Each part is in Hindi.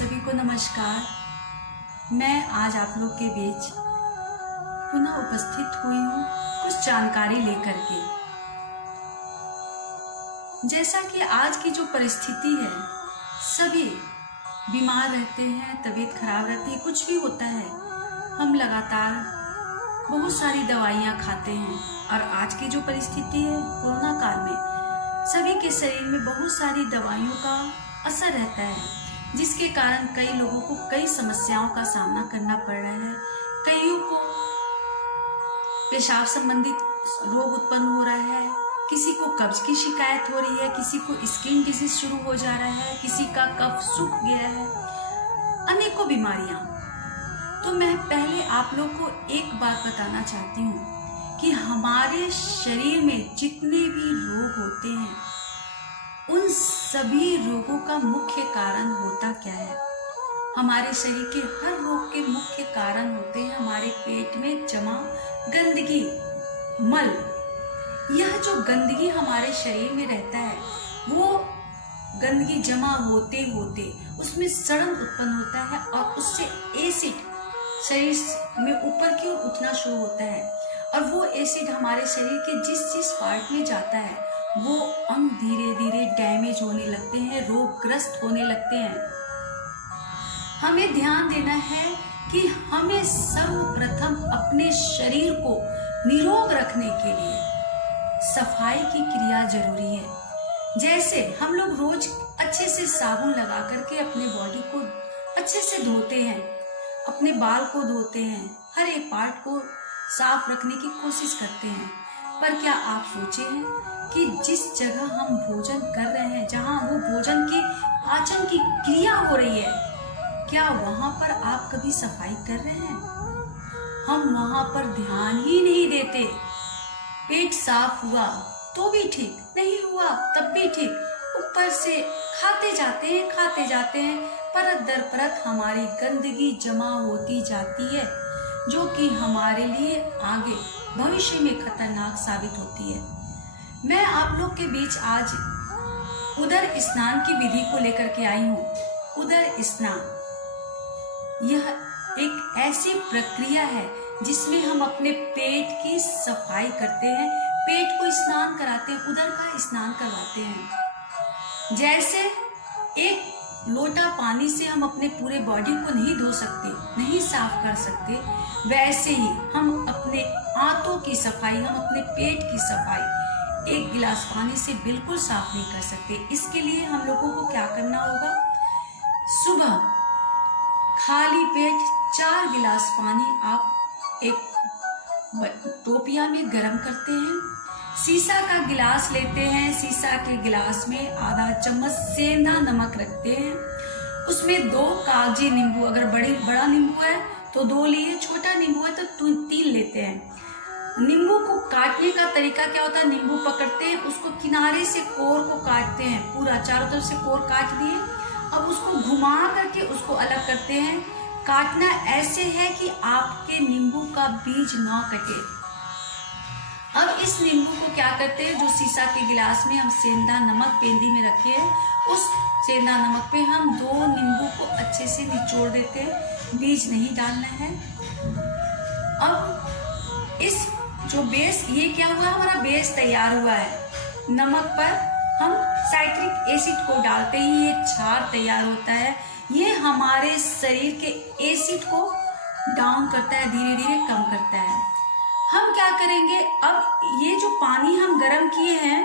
सभी को नमस्कार। मैं आज आप लोग के बीच पुनः उपस्थित हुई हूँ कुछ जानकारी लेकर के। जैसा कि आज की जो परिस्थिति है, सभी बीमार रहते हैं, तबीयत खराब रहती है, कुछ भी होता है, हम लगातार बहुत सारी दवाइयाँ खाते हैं। और आज की जो परिस्थिति है कोरोना काल में, सभी के शरीर में बहुत सारी दवाइयों का असर रहता है, जिसके कारण कई लोगों को कई समस्याओं का सामना करना पड़ रहा है। कईयों को पेशाब संबंधित रोग उत्पन्न हो रहा है, किसी को कब्ज की शिकायत हो रही है, किसी को स्किन डिजीज शुरू हो जा रहा है, किसी का कफ सूख गया है, अनेकों बीमारियां। तो मैं पहले आप लोग को एक बात बताना चाहती हूँ कि हमारे शरीर में जितने भी रोग होते हैं, उन सभी रोगों का मुख्य कारण होता क्या है? हमारे शरीर के हर रोग के मुख्य कारण होते हैं हमारे पेट में जमा गंदगी, मल। यह जो गंदगी हमारे शरीर में रहता है, वो गंदगी जमा होते होते उसमें सड़न उत्पन्न होता है और उससे एसिड शरीर में ऊपर की ओर उठना शुरू होता है। और वो एसिड हमारे शरीर के जिस पार्ट में जाता है, वो अंग धीरे धीरे डैमेज होने लगते हैं, रोगग्रस्त होने लगते हैं। हमें ध्यान देना है कि हमें सर्वप्रथम अपने शरीर को निरोग रखने के लिए सफाई की क्रिया जरूरी है। जैसे हम लोग रोज अच्छे से साबुन लगा करके अपने बॉडी को अच्छे से धोते हैं, अपने बाल को धोते हैं, हर एक पार्ट को साफ रखने की कोशिश करते हैं। पर क्या आप सोचे हैं कि जिस जगह हम भोजन कर रहे हैं, जहां वो भोजन की पाचन की क्रिया हो रही है, क्या वहां पर आप कभी सफाई कर रहे हैं? हम वहां पर ध्यान ही नहीं देते। पेट साफ हुआ तो भी ठीक, नहीं हुआ तब भी ठीक, ऊपर से खाते जाते हैं, परत दर परत हमारी गंदगी जमा होती जाती है, जो कि हमारे लिए आगे भविष्य में खतरनाक साबित होती है। मैं आप लोग के बीच आज उदर स्नान की विधि को लेकर के आई हूँ। उदर स्नान यह एक ऐसी प्रक्रिया है जिसमें हम अपने पेट की सफाई करते हैं, पेट को स्नान कराते हैं, उदर का स्नान करवाते हैं। जैसे एक लोटा पानी से हम अपने पूरे बॉडी को नहीं धो सकते, नहीं साफ कर सकते, वैसे ही हम अपने आंतों की सफाई, हम अपने पेट की सफाई एक गिलास पानी से बिल्कुल साफ नहीं कर सकते। इसके लिए हम लोगों को क्या करना होगा? सुबह खाली पेट 4 गिलास पानी आप एक टोपिया में गर्म करते हैं, शीशा का गिलास लेते हैं, शीशा के गिलास में आधा चम्मच सेंधा नमक रखते हैं, उसमें 2 कागजी नींबू, अगर बड़ा नींबू है तो 2 लिए, छोटा नींबू है तो 3 लेते हैं। नींबू को काटने का तरीका क्या होता है? नींबू पकड़ते हैं, उसको किनारे से कोर को काटते हैं, पूरा चारों तरफ से कोर काट दिए, अब उसको घुमा करके उसको अलग करते हैं। काटना ऐसे है कि आपके नींबू का बीज न कटे। अब इस नींबू को क्या करते हैं, जो शीशा के गिलास में हम सेंधा नमक पेंदी में रखे हैं, उस सेंधा नमक पे हम 2 नींबू को अच्छे से निचोड़ देते हैं, बीज नहीं डालना है। अब इस जो बेस, ये क्या हुआ, हमारा बेस तैयार हुआ है। नमक पर हम साइट्रिक एसिड को डालते ही ये क्षार तैयार होता है। ये हमारे शरीर के एसिड को डाउन करता है, धीरे धीरे कम करता है। हम क्या करेंगे, अब ये जो पानी हम गर्म किए हैं,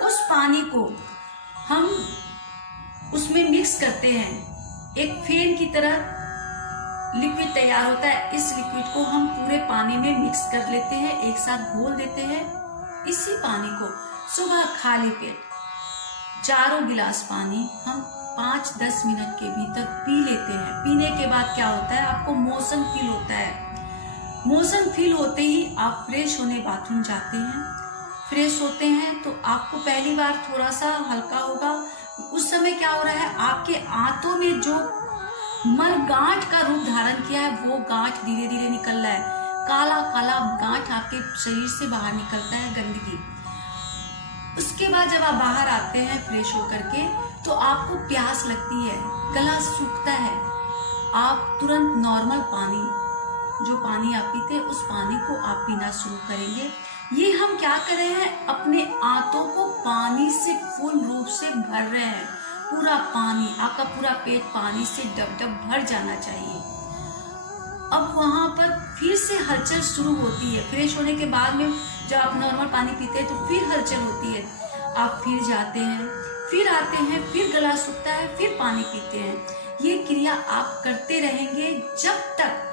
उस पानी को हम उसमें मिक्स करते हैं, एक फेन की तरह लिक्विड तैयार होता है। इस लिक्विड को हम पूरे पानी में मिक्स कर लेते हैं, एक साथ घोल देते हैं। इसी पानी को सुबह खाली पेट 4 गिलास पानी हम 5-10 मिनट के भीतर पी लेते हैं। पीने के बाद क्या होता है, आपको मोशन फील होता है। मोशन फील होते ही आप फ्रेश होने बाथरूम जाते हैं। फ्रेश होते हैं तो आपको पहली बार थोड़ा सा हल्का होगा। उस समय क्या हो रहा है, आपके आंतों में जो मल गांठ का रूप धारण किया है, वो गांठ धीरे धीरे निकल रहा है। काला काला गांठ आपके शरीर से बाहर निकलता है, गंदगी। उसके बाद जब आप बाहर आते हैं फ्रेश होकर के, तो आपको प्यास लगती है, गला सूखता है, आप तुरंत नॉर्मल पानी, जो पानी आप पीते हैं उस पानी को आप पीना शुरू करेंगे। ये हम क्या कर रहे हैं, अपने आंतों को पानी से फुल रूप से भर रहे हैं। पूरा पानी, आपका पूरा पेट पानी से डब डब भर जाना चाहिए। अब वहां पर फिर से हलचल शुरू होती है। फ्रेश होने के बाद में जब आप नॉर्मल पानी पीते हैं तो फिर हलचल होती है। आप फिर जाते हैं, फिर आते हैं, फिर गला सूखता है, फिर पानी पीते हैं। ये क्रिया आप करते रहेंगे जब तक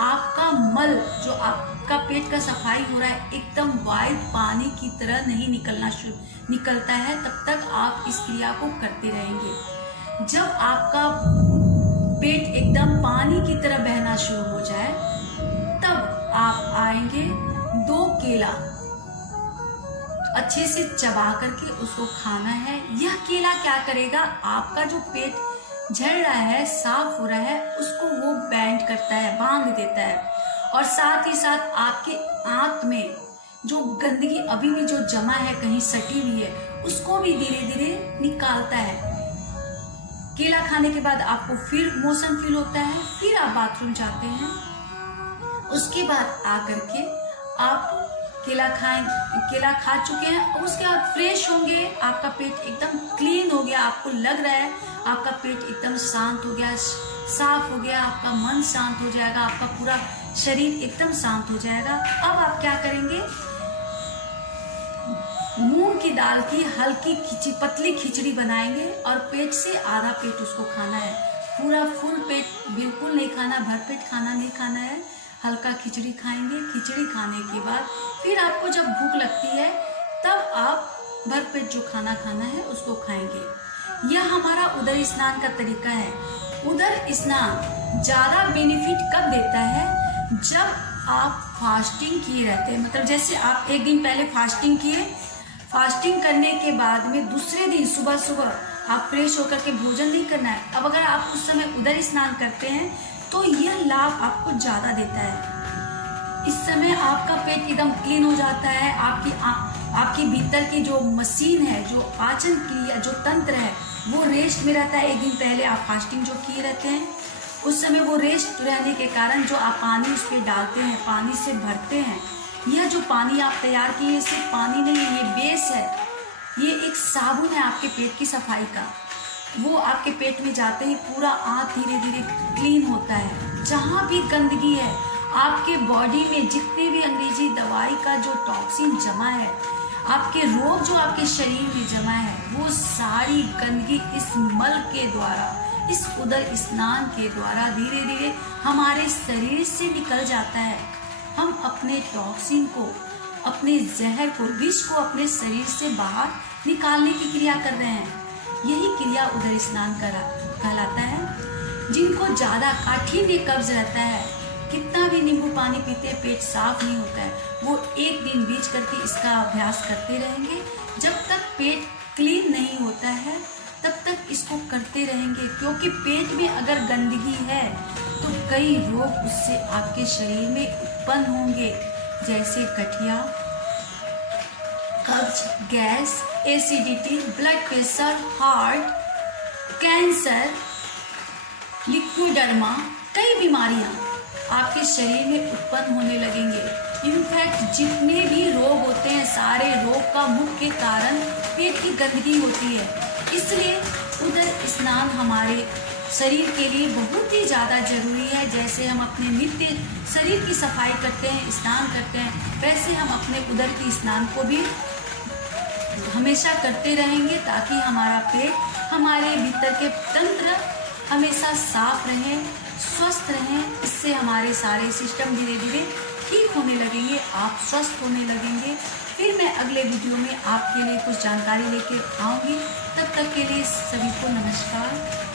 आपका मल, जो आपका पेट का सफाई हो रहा है, एकदम वाइट पानी की तरह नहीं निकलता है, तब तक आप इस क्रिया को करते रहेंगे। जब आपका पेट एकदम पानी की तरह बहना शुरू हो जाए, तब आप आएंगे 2 केला अच्छे से चबा करके उसको खाना है। यह केला क्या करेगा, आपका जो पेट झड़ रहा है, साफ हो रहा है, उसको वो बैंड करता है, बांध देता है, और साथ ही साथ आपके आंत में जो गंदगी अभी भी जो जमा है, कहीं सटी हुई है, उसको भी धीरे धीरे निकालता है। केला खाने के बाद आपको फिर मोशन फील होता है, फिर आप बाथरूम जाते हैं। उसके बाद आकर के आप केला खा चुके हैं, और उसके बाद फ्रेश होंगे, आपका पेट एकदम क्लीन हो गया, आपको लग रहा है आपका पेट एकदम शांत हो गया, साफ हो गया, आपका मन शांत हो जाएगा, आपका पूरा शरीर एकदम शांत हो जाएगा। अब आप क्या करेंगे, मूंग की दाल की हल्की पतली खिचड़ी बनाएंगे, और पेट से आधा पेट उसको खाना है। पूरा फुल पेट बिल्कुल नहीं खाना, भरपेट खाना नहीं खाना है, हल्का खिचड़ी खाएंगे। खिचड़ी खाने के बाद फिर आपको जब भूख लगती है, तब आप भरपेट जो खाना है उसको खाएंगे। यह हमारा उदर स्नान का तरीका है। उदर स्नान ज्यादा बेनिफिट कब देता है, जब आप फास्टिंग किए रहते हैं। मतलब जैसे आप एक दिन पहले फास्टिंग किए, फास्टिंग करने के बाद में दूसरे दिन सुबह सुबह आप फ्रेश होकर के भोजन नहीं करना है। अब अगर आप उस समय उदर स्नान करते हैं तो यह लाभ आपको ज्यादा देता है। इस समय आपका पेट एकदम क्लीन हो जाता है, आपकी भीतर की जो मशीन है, जो पाचन क्रिया, जो तंत्र है, वो रेस्ट में रहता है। एक दिन पहले आप फास्टिंग जो किए रहते हैं, उस समय वो रेस्ट रहने के कारण जो आप पानी उस पर डालते हैं, पानी से भरते हैं, यह जो पानी आप तैयार किए, ये सिर्फ पानी नहीं है, ये बेस है, ये एक साबुन है आपके पेट की सफाई का। वो आपके पेट में जाते ही पूरा आंत धीरे धीरे क्लीन होता है। जहाँ भी गंदगी है, आपके बॉडी में जितने भी अंग्रेजी दवाई का जो टॉक्सिन जमा है, आपके रोग जो आपके शरीर में जमा है, वो सारी गंदगी इस मल के द्वारा, इस उदर स्नान के द्वारा धीरे धीरे हमारे शरीर से निकल जाता है। हम अपने टॉक्सिन को, अपने जहर को, विष को अपने शरीर से बाहर निकालने की क्रिया कर रहे हैं। यही क्रिया उदर स्नान कहलाता है। जिनको ज्यादा काठिन्य कब्ज रहता है, कितना भी नींबू पानी पीते पेट साफ नहीं होता है, वो एक दिन बीच करके इसका अभ्यास करते रहेंगे। जब तक पेट क्लीन नहीं होता है तब तक इसको करते रहेंगे, क्योंकि पेट में अगर गंदगी है तो कई रोग उससे आपके शरीर में उत्पन्न होंगे, जैसे गठिया, कब्ज, gas, acidity, blood pressure, heart, cancer, लिक्विडर्मा, कई बीमारियां आपके शरीर में उत्पन्न होने लगेंगे। इनफैक्ट जितने भी रोग होते हैं, सारे रोग का मुख्य कारण पेट की गंदगी होती है। इसलिए उदर स्नान हमारे शरीर के लिए बहुत ही ज़्यादा जरूरी है। जैसे हम अपने नित्य शरीर की सफाई करते हैं, स्नान करते हैं, वैसे हम अपने उदर की स्नान को भी हमेशा करते रहेंगे, ताकि हमारा पेट, हमारे भीतर के तंत्र हमेशा साफ रहें, स्वस्थ रहें। इससे हमारे सारे सिस्टम धीरे धीरे ठीक होने लगेंगे, आप स्वस्थ होने लगेंगे। फिर मैं अगले वीडियो में आपके लिए कुछ जानकारी लेके आऊँगी। तब तक के लिए सभी को नमस्कार।